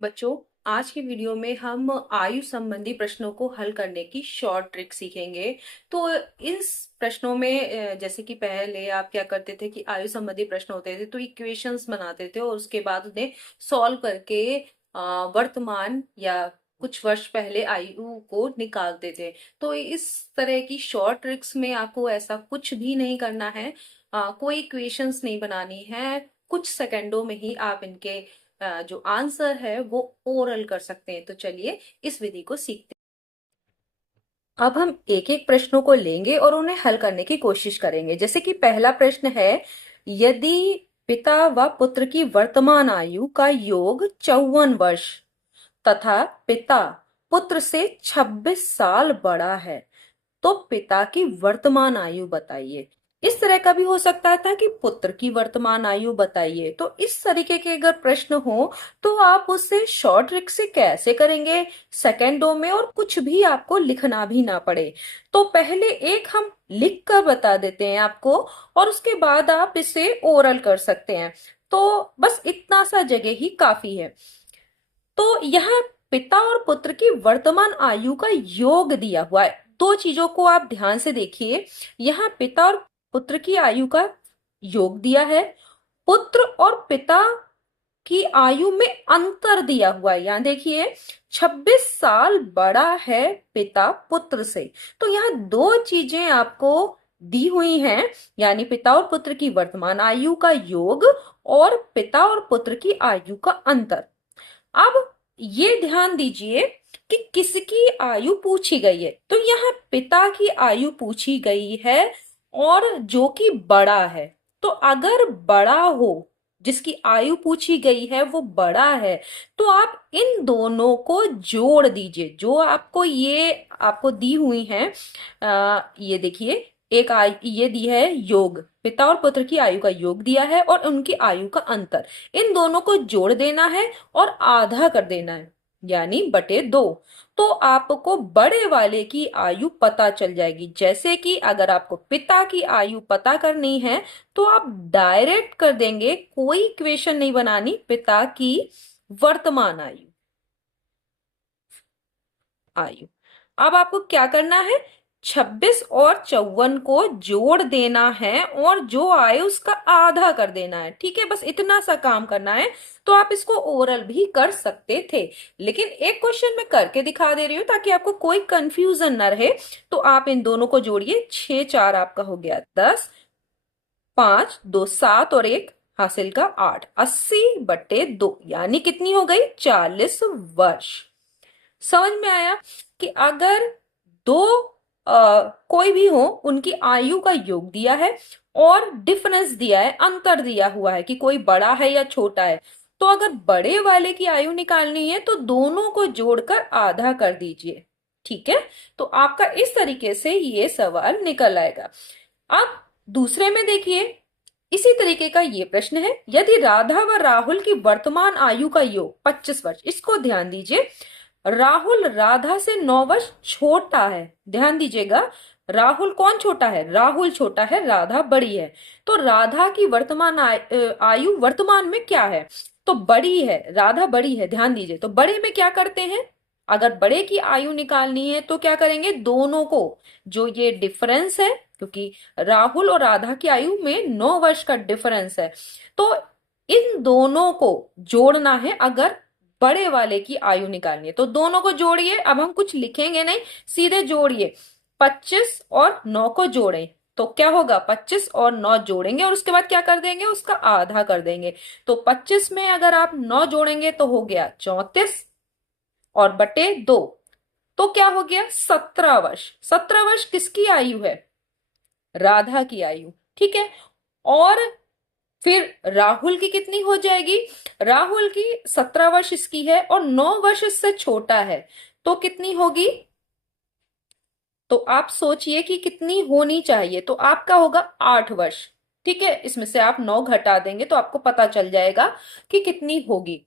बच्चों, आज की वीडियो में हम आयु संबंधी प्रश्नों को हल करने की शॉर्ट ट्रिक सीखेंगे। तो इस प्रश्नों में जैसे कि पहले आप क्या करते थे कि आयु संबंधी प्रश्न होते थे तो इक्वेशंस बनाते थे और उसके बाद उन्हें सॉल्व करके वर्तमान या कुछ वर्ष पहले आयु को निकालते थे। तो इस तरह की शॉर्ट ट्रिक्स में आपको ऐसा कुछ भी नहीं करना है। कोई इक्वेशंस नहीं बनानी है। कुछ सेकंडों में ही आप इनके जो आंसर है वो ओरल कर सकते हैं। तो चलिए इस विधि को सीखते हैं। अब हम एक एक प्रश्नों को लेंगे और उन्हें हल करने की कोशिश करेंगे। जैसे कि पहला प्रश्न है, यदि पिता व पुत्र की वर्तमान आयु का योग 54 वर्ष तथा पिता पुत्र से 26 साल बड़ा है तो पिता की वर्तमान आयु बताइए। इस तरह का भी हो सकता था कि पुत्र की वर्तमान आयु बताइए। तो इस तरीके के अगर प्रश्न हो तो आप उससे शॉर्ट ट्रिक से कैसे करेंगे, सेकेंडों में, और कुछ भी आपको लिखना भी ना पड़े। तो पहले एक हम लिख कर बता देते हैं आपको और उसके बाद आप इसे ओरल कर सकते हैं। तो बस इतना सा जगह ही काफी है। तो यहाँ पिता और पुत्र की वर्तमान आयु का योग दिया हुआ है। दो चीजों को आप ध्यान से देखिए। यहाँ पिता और पुत्र की आयु का योग दिया है। पुत्र और पिता की आयु में अंतर दिया हुआ है। यहाँ देखिए, 26 साल बड़ा है पिता पुत्र से। तो यहाँ दो चीजें आपको दी हुई हैं, यानी पिता और पुत्र की वर्तमान आयु का योग और पिता और पुत्र की आयु का अंतर। अब ये ध्यान दीजिए कि किसकी आयु पूछी गई है। तो यहाँ पिता की आयु पूछी गई है और जो कि बड़ा है। तो अगर बड़ा हो, जिसकी आयु पूछी गई है वो बड़ा है, तो आप इन दोनों को जोड़ दीजिए। जो आपको दी हुई है, ये देखिए, ये दी है योग, पिता और पुत्र की आयु का योग दिया है और उनकी आयु का अंतर। इन दोनों को जोड़ देना है और आधा कर देना है, यानी बटे 2। तो आपको बड़े वाले की आयु पता चल जाएगी। जैसे कि अगर आपको पिता की आयु पता करनी है तो आप डायरेक्ट कर देंगे, कोई इक्वेशन नहीं बनानी। पिता की वर्तमान आयु आयु अब आपको क्या करना है, 26 और 54 को जोड़ देना है और जो आए उसका आधा कर देना है। ठीक है, बस इतना सा काम करना है। तो आप इसको ओरल भी कर सकते थे, लेकिन एक क्वेश्चन मैं करके दिखा दे रही हूं ताकि आपको कोई कंफ्यूजन ना रहे। तो आप इन दोनों को जोड़िए, 6 4 आपका हो गया 10, 5 2 7 और 1 हासिल का 8, 80/2, यानी कितनी हो गई, 40 वर्ष। समझ में आया कि अगर दो कोई भी हो, उनकी आयु का योग दिया है और डिफरेंस दिया है, अंतर दिया हुआ है कि कोई बड़ा है या छोटा है, तो अगर बड़े वाले की आयु निकालनी है तो दोनों को जोड़कर आधा कर दीजिए। ठीक है, तो आपका इस तरीके से ये सवाल निकल आएगा। अब दूसरे में देखिए, इसी तरीके का ये प्रश्न है, यदि राधा व राहुल की वर्तमान आयु का योग 25 वर्ष। इसको ध्यान दीजिए, राहुल राधा से 9 वर्ष छोटा है। ध्यान दीजिएगा, राहुल कौन छोटा है, राहुल छोटा है, राधा बड़ी है। तो राधा की वर्तमान आयु वर्तमान में क्या है, तो बड़ी है, राधा बड़ी है। ध्यान दीजिए, तो बड़े में क्या करते हैं, अगर बड़े की आयु निकालनी है तो क्या करेंगे, दोनों को, जो ये डिफरेंस है, क्योंकि राहुल और राधा की आयु में 9 वर्ष का डिफरेंस है, तो इन दोनों को जोड़ना है अगर बड़े वाले की आयु निकालनी है। तो दोनों को जोड़िए। अब हम कुछ लिखेंगे नहीं, सीधे जोड़िए। 25 और 9 को जोड़ें तो क्या होगा, 25 और 9 जोड़ेंगे और उसके बाद क्या कर देंगे, उसका आधा कर देंगे। तो 25 में अगर आप 9 जोड़ेंगे तो हो गया 34 और बटे 2, तो क्या हो गया, 17 वर्ष। 17 वर्ष किसकी आयु है, राधा की आयु। ठीक है, और फिर राहुल की कितनी हो जाएगी, राहुल की 17 वर्ष इसकी है और 9 वर्ष इससे छोटा है, तो कितनी होगी, तो आप सोचिए कि कितनी होनी चाहिए। तो आपका होगा 8 वर्ष। ठीक है, इसमें से आप 9 घटा देंगे तो आपको पता चल जाएगा कि कितनी होगी।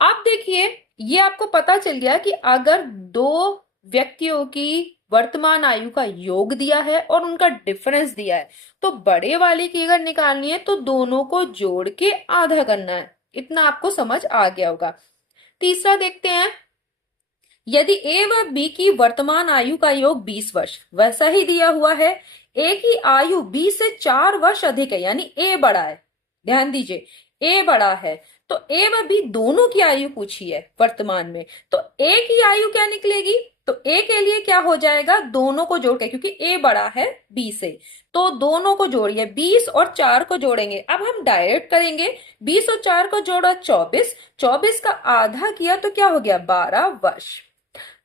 आप देखिए, ये आपको पता चल गया कि अगर दो व्यक्तियों की वर्तमान आयु का योग दिया है और उनका डिफरेंस दिया है, तो बड़े वाले की अगर निकालनी है तो दोनों को जोड़ के आधा करना है। इतना आपको समझ आ गया होगा। तीसरा देखते हैं, यदि ए व बी की वर्तमान आयु का योग 20 वर्ष वैसा ही दिया हुआ है, ए की आयु बी से 4 वर्ष अधिक है, यानी ए बड़ा है, ध्यान दीजिए, ए बड़ा है, तो ए व बी दोनों की आयु पूछी है वर्तमान में, तो ए की आयु क्या निकलेगी, तो ए के लिए क्या हो जाएगा, दोनों को जोड़ के, क्योंकि ए बड़ा है बी से, तो दोनों को जोड़िए, 20 और 4 को जोड़ेंगे, अब हम डायरेक्ट करेंगे, 20 और 4 को जोड़ा 24, 24 का आधा किया तो क्या हो गया, 12 वर्ष।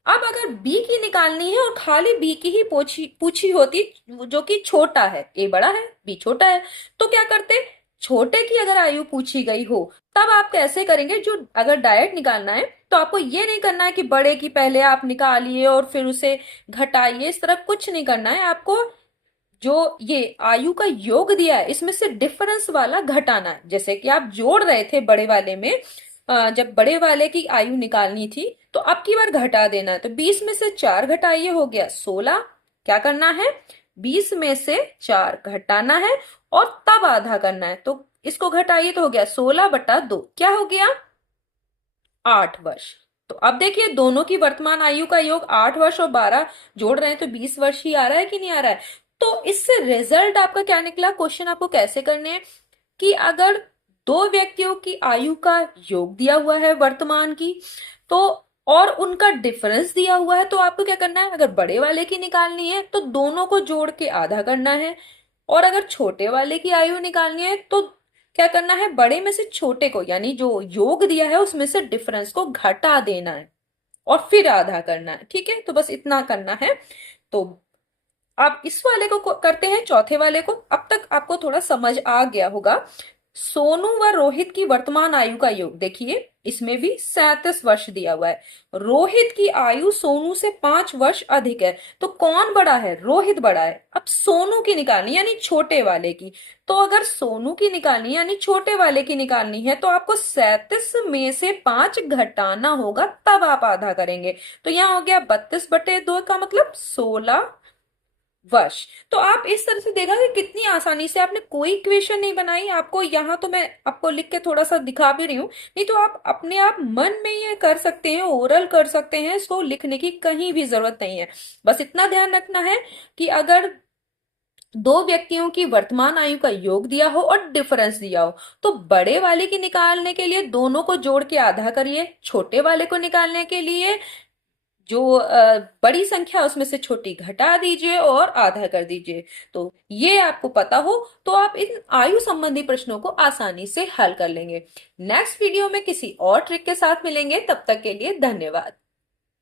अब अगर बी की निकालनी है और खाली बी की ही पूछी पूछी होती, जो कि छोटा है, ए बड़ा है बी छोटा है, तो क्या करते, छोटे की अगर आयु पूछी गई हो तब आप कैसे करेंगे, जो अगर डायरेक्ट निकालना है तो आपको ये नहीं करना है कि बड़े की पहले आप निकालिए और फिर उसे घटाइए, इस तरह कुछ नहीं करना है आपको, जो ये आयु का योग दिया है इसमें से डिफरेंस वाला घटाना है, जैसे कि आप जोड़ रहे थे बड़े वाले में, जब बड़े वाले की आयु निकालनी थी तो अब की बार घटा देना है, तो 20 में से 4 घटाइए, हो गया 16, क्या करना है, 20 में से 4 घटाना है और तब आधा करना है, तो इसको घटाइए तो हो गया 16/2, क्या हो गया, 8 वर्ष। तो अब देखिए दोनों की वर्तमान आयु का योग 8 वर्ष और 12 जोड़ रहे हैं तो 20 वर्ष ही आ रहा है कि नहीं आ रहा है, तो इससे रिजल्ट आपका क्या निकला, क्वेश्चन आपको कैसे करने हैं कि अगर दो व्यक्तियों की आयु का योग दिया हुआ है वर्तमान की, तो और उनका डिफरेंस दिया हुआ है, तो आपको क्या करना है, अगर बड़े वाले की निकालनी है तो दोनों को जोड़ के आधा करना है, और अगर छोटे वाले की आयु निकालनी है तो क्या करना है, बड़े में से छोटे को, यानी जो योग दिया है उसमें से डिफरेंस को घटा देना है और फिर आधा करना है, ठीक है, तो बस इतना करना है। तो आप इस वाले को करते हैं, चौथे वाले को, अब तक आपको थोड़ा समझ आ गया होगा। सोनू व रोहित की वर्तमान आयु का योग देखिए, इसमें भी 37 वर्ष दिया हुआ है, रोहित की आयु सोनू से 5 वर्ष अधिक है, तो कौन बड़ा है, रोहित बड़ा है। अब सोनू की निकालनी यानी छोटे वाले की, तो अगर सोनू की निकालनी यानी छोटे वाले की निकालनी है तो आपको 37 में से 5 घटाना होगा, तब आप आधा करेंगे, तो यहां हो गया 32/2 का मतलब 16 वर्ष। तो आप इस तरह से देखा कि कितनी आसानी से, आपने कोई इक्वेशन नहीं बनाई, आपको यहाँ तो मैं आपको लिख के थोड़ा सा दिखा भी रही हूँ, नहीं तो आप अपने आप मन में ये कर सकते हैं, ओरल कर सकते हैं, इसको लिखने की कहीं भी जरूरत नहीं है। बस इतना ध्यान रखना है कि अगर दो व्यक्तियों की वर्तमान आयु का योग दिया हो और डिफरेंस दिया हो, तो बड़े वाले की निकालने के लिए दोनों को जोड़ के आधा करिए, छोटे वाले को निकालने के लिए जो बड़ी संख्या उसमें से छोटी घटा दीजिए और आधा कर दीजिए। तो ये आपको पता हो तो आप इन आयु संबंधी प्रश्नों को आसानी से हल कर लेंगे। नेक्स्ट वीडियो में किसी और ट्रिक के साथ मिलेंगे, तब तक के लिए धन्यवाद।